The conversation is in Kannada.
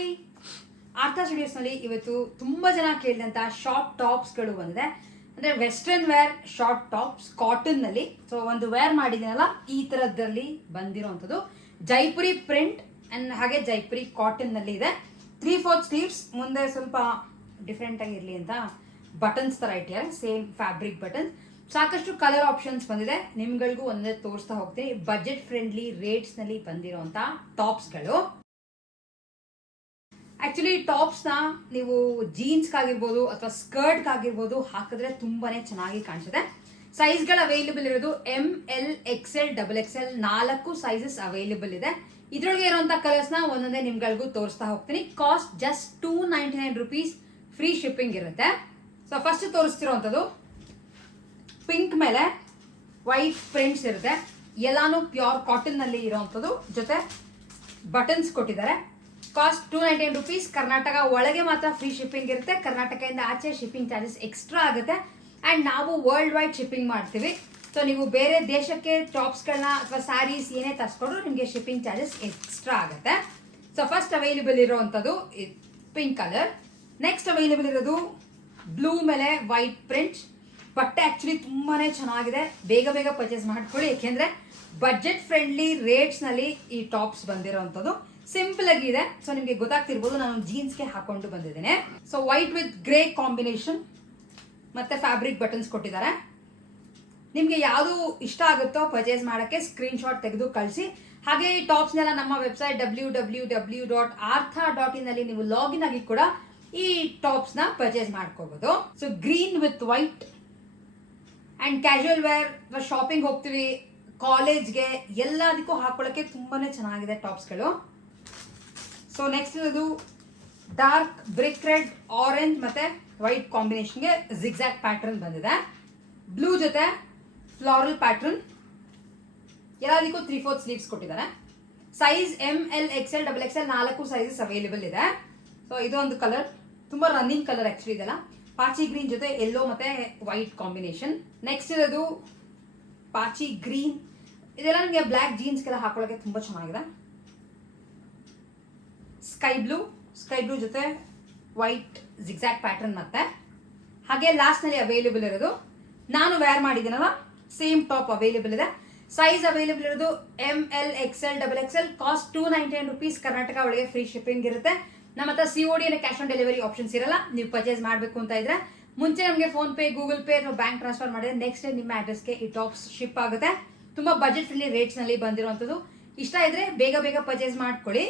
ಹಾಯ್, ಆರ್ತಾ ಸ್ಟುಡಿಯೋಸ್ನಲ್ಲಿ ಇವತ್ತು ತುಂಬ ಜನ ಕೇಳಿದಂಥ ಶಾರ್ಟ್ ಟಾಪ್ಸ್ಗಳು ಬಂದಿದೆ. ಅಂದರೆ ವೆಸ್ಟರ್ನ್ ವೇರ್ ಶಾರ್ಟ್ ಟಾಪ್ಸ್ ಕಾಟನ್ನಲ್ಲಿ. ಸೊ ಒಂದು ವೇರ್ ಮಾಡಿದ್ದೀನಲ್ಲ, ಈ ಥರದ್ರಲ್ಲಿ ಬಂದಿರೋವಂಥದ್ದು ಜೈಪುರಿ ಪ್ರಿಂಟ್ ಆ್ಯಂಡ್ ಹಾಗೆ ಜೈಪುರಿ ಕಾಟನ್ನಲ್ಲಿ ಇದೆ. 3/4 ಸ್ಲೀವ್ಸ್, ಮುಂದೆ ಸ್ವಲ್ಪ ಡಿಫ್ರೆಂಟ್ ಆಗಿರಲಿ ಅಂತ ಬಟನ್ಸ್ ಥರ ಇಟ್ಟಿದ್ದಾರೆ, ಸೇಮ್ ಫ್ಯಾಬ್ರಿಕ್ ಬಟನ್ಸ್. ಸಾಕಷ್ಟು ಕಲರ್ ಆಪ್ಷನ್ಸ್ ಬಂದಿದೆ, ನಿಮ್ಗಳಿಗೂ ಒಂದೇ ತೋರಿಸ್ತಾ ಹೋಗ್ತೀನಿ. ಬಜೆಟ್ ಫ್ರೆಂಡ್ಲಿ ರೇಟ್ಸ್ನಲ್ಲಿ ಬಂದಿರೋಂಥ ಟಾಪ್ಸ್ಗಳು. ಆಕ್ಚುಲಿ ಟಾಪ್ಸ್ನ ನೀವು ಜೀನ್ಸ್ಗಾಗಿರ್ಬೋದು ಅಥವಾ ಸ್ಕರ್ಟ್ಗಾಗಿರ್ಬೋದು ಹಾಕಿದ್ರೆ ತುಂಬಾನೇ ಚೆನ್ನಾಗಿ ಕಾಣಿಸುತ್ತೆ. ಸೈಜ್ಗಳು ಅವೈಲೇಬಲ್ ಇರೋದು ML XL XXL 4 sizes available ಇದೆ. ಇದ್ರೊಳಗೆ ಇರುವಂತ ಕಲರ್ಸ್ನ ಒಂದೊಂದೇ ನಿಮ್ಗಳಿಗೂ ತೋರಿಸ್ತಾ ಹೋಗ್ತೀನಿ. Cost just 299 rupees, free shipping ಇರುತ್ತೆ. ಸೊ ಫಸ್ಟ್ ತೋರಿಸ್ತಿರೋಂಥದ್ದು ಪಿಂಕ್ ಮೇಲೆ ವೈಟ್ ಪ್ರಿಂಟ್ಸ್ ಇರುತ್ತೆ, ಎಲ್ಲಾನು ಪ್ಯೂರ್ ಕಾಟನ್ ನಲ್ಲಿ ಇರುವಂತದ್ದು, ಜೊತೆ ಬಟನ್ಸ್ ಕೊಟ್ಟಿದ್ದಾರೆ. Cost 299 rupees. ಕರ್ನಾಟಕ ಒಳಗೆ ಮಾತ್ರ ಫ್ರೀ ಶಿಪ್ಪಿಂಗ್ ಇರುತ್ತೆ, ಕರ್ನಾಟಕದಿಂದ ಆಚೆ ಶಿಪ್ಪಿಂಗ್ ಚಾರ್ಜಸ್ ಎಕ್ಸ್ಟ್ರಾ ಆಗುತ್ತೆ. ಅಂಡ್ ನಾವು ವರ್ಲ್ಡ್ ವೈಡ್ ಶಿಪ್ಪಿಂಗ್ ಮಾಡ್ತೀವಿ. ಸೊ ನೀವು ಬೇರೆ ದೇಶಕ್ಕೆ ಟಾಪ್ಸ್ಗಳನ್ನ ಅಥವಾ ಸ್ಯಾರೀಸ್ ಏನೇ ತರಿಸ್ಕೊಂಡ್ರು ನಿಮಗೆ ಶಿಪ್ಪಿಂಗ್ ಚಾರ್ಜಸ್ ಎಕ್ಸ್ಟ್ರಾ ಆಗುತ್ತೆ. ಸೊ ಫಸ್ಟ್ ಅವೈಲೇಬಲ್ ಇರೋವಂಥದ್ದು ಪಿಂಕ್ ಕಲರ್. ನೆಕ್ಸ್ಟ್ ಅವೈಲೇಬಲ್ ಇರೋದು ಬ್ಲೂ ಮೇಲೆ ವೈಟ್ ಪ್ರಿಂಟ್. ಬಟ್ಟೆ ಆಕ್ಚುಲಿ ತುಂಬಾನೇ ಚೆನ್ನಾಗಿದೆ, ಬೇಗ ಬೇಗ ಪರ್ಚೇಸ್ ಮಾಡ್ಕೊಳ್ಳಿ, ಯಾಕೆಂದ್ರೆ ಬಜೆಟ್ ಫ್ರೆಂಡ್ಲಿ ರೇಟ್ಸ್ ನಲ್ಲಿ ಈ ಟಾಪ್ಸ್ ಬಂದಿರೋವಂಥದ್ದು. ಸಿಂಪಲ್ ಆಗಿ ಇದೆ, ಸೊ ನಿಮಗೆ ಗೊತ್ತಾಗ್ತಿರ್ಬೋದು, ನಾನು ಜೀನ್ಸ್ಗೆ ಹಾಕೊಂಡು ಬಂದಿದ್ದೇನೆ. So white with grey combination ಮತ್ತೆ ಫ್ಯಾಬ್ರಿಕ್ ಬಟನ್ಸ್ ಕೊಟ್ಟಿದ್ದಾರೆ. ನಿಮ್ಗೆ ಯಾವುದು ಇಷ್ಟ ಆಗುತ್ತೋ ಪರ್ಚೇಸ್ ಮಾಡಕ್ಕೆ ಸ್ಕ್ರೀನ್ ಶಾಟ್ ತೆಗೆದು ಕಳಿಸಿ. ಹಾಗೆ ಈ ಟಾಪ್ಸ್ನೆಲ್ಲ ನಮ್ಮ ವೆಬ್ಸೈಟ್ www.artha.in ನಲ್ಲಿ ನೀವು ಲಾಗಿನ್ ಆಗಿ ಕೂಡ ಈ ಟಾಪ್ಸ್ ನ ಪರ್ಚೇಸ್ ಮಾಡ್ಕೋಬಹುದು. So green with white and casual wear, shopping ಹೋಗ್ತೀವಿ, ಕಾಲೇಜ್ಗೆ ಎಲ್ಲದಕ್ಕೂ ಹಾಕೊಳ್ಳಕ್ಕೆ ತುಂಬಾನೇ ಚೆನ್ನಾಗಿದೆ ಟಾಪ್ಸ್ಗಳು. ಸೊ ನೆಕ್ಸ್ಟ್ ಇದು ಡಾರ್ಕ್ ಬ್ರಿಕ್ ರೆಡ್, ಆರೆಂಜ್ ಮತ್ತೆ ವೈಟ್ ಕಾಂಬಿನೇಷನ್ಗೆ ಜಿಗ್ಜಾಗ್ ಪ್ಯಾಟರ್ನ್ ಬಂದಿದೆ. ಬ್ಲೂ ಜೊತೆ ಫ್ಲಾರಲ್ ಪ್ಯಾಟರ್ನ್, ಎಲ್ಲದಕ್ಕೂ 3/4 ಸ್ಲೀವ್ಸ್ ಕೊಟ್ಟಿದ್ದಾರೆ. Size ML XL XXL 4 sizes available ಇದೆ. ಸೊ ಇದು ಒಂದು ಕಲರ್, ತುಂಬಾ ರನ್ನಿಂಗ್ ಕಲರ್ ಆಕ್ಚುಲಿ ಇದೆಲ್ಲ. ಪಾಚಿ ಗ್ರೀನ್ ಜೊತೆ ಯೆಲ್ಲೋ ಮತ್ತೆ ವೈಟ್ ಕಾಂಬಿನೇಷನ್. ನೆಕ್ಸ್ಟ್ ಇರೋದು ಪಾಚಿ ಗ್ರೀನ್, ಇದೆಲ್ಲ ನಿಮಗೆ ಬ್ಲ್ಯಾಕ್ ಜೀನ್ಸ್ಗೆಲ್ಲ ಹಾಕೊಳ್ಳೋಕೆ ತುಂಬಾ ಚೆನ್ನಾಗಿದೆ. ಸ್ಕೈ ಬ್ಲೂ ಜೊತೆ ವೈಟ್ ಜಿಗ್ಜಾಗ್ ಪ್ಯಾಟರ್ನ್ ಮತ್ತೆ. ಹಾಗೆ ಲಾಸ್ಟ್ ನಲ್ಲಿ ಅವೈಲೇಬಲ್ ಇರೋದು ನಾನು ವೇರ್ ಮಾಡಿದ್ದೀನಲ್ಲ, ಸೇಮ್ ಟಾಪ್ ಅವೈಲೇಬಲ್ ಇದೆ. ಸೈಜ್ ಅವೈಲೇಬಲ್ ಇರೋದು ML XL XXL. Cost 299 rupees. Karnataka ಒಳಗೆ ಫ್ರೀ ಶಿಪ್ಪಿಂಗ್ ಇರುತ್ತೆ. ನಮ್ಮ ಹತ್ರ COD અને ಕ್ಯಾಶ್ ಆನ್ ಡೆಲಿವರಿ ಆಪ್ಷನ್ಸ್ ಇರಲ್ಲ. ನೀವು ಪರ್ಚೇಸ್ ಮಾಡಬೇಕು ಅಂತ ಇದ್ರೆ ಮುಂಚೆ ನಮಗೆ ಫೋನ್ ಪೇ, ಗೂಗಲ್ ಪೇ ಅಥವಾ ಬ್ಯಾಂಕ್ ಟ್ರಾನ್ಸ್ಫರ್ ಮಾಡಿದ್ರೆ ನೆಕ್ಸ್ಟ್ ಡೇ ನಿಮ್ಮ ಅಡ್ರೆಸ್ಗೆ ಈ ಟಾಪ್ಸ್ ಶಿಪ್ ಆಗುತ್ತೆ. ತುಂಬಾ ಬಜೆಟ್ ಫ್ರೆಂಡ್ಲಿ ರೇಟ್ಸ್ ನಲ್ಲಿ ಬಂದಿರುವಂತದ್ದು. ಇಷ್ಟ ಇದ್ರೆ ಬೇಗ ಬೇಗ ಪರ್ಚೇಸ್ ಮಾಡ್ಕೊಳ್ಳಿ.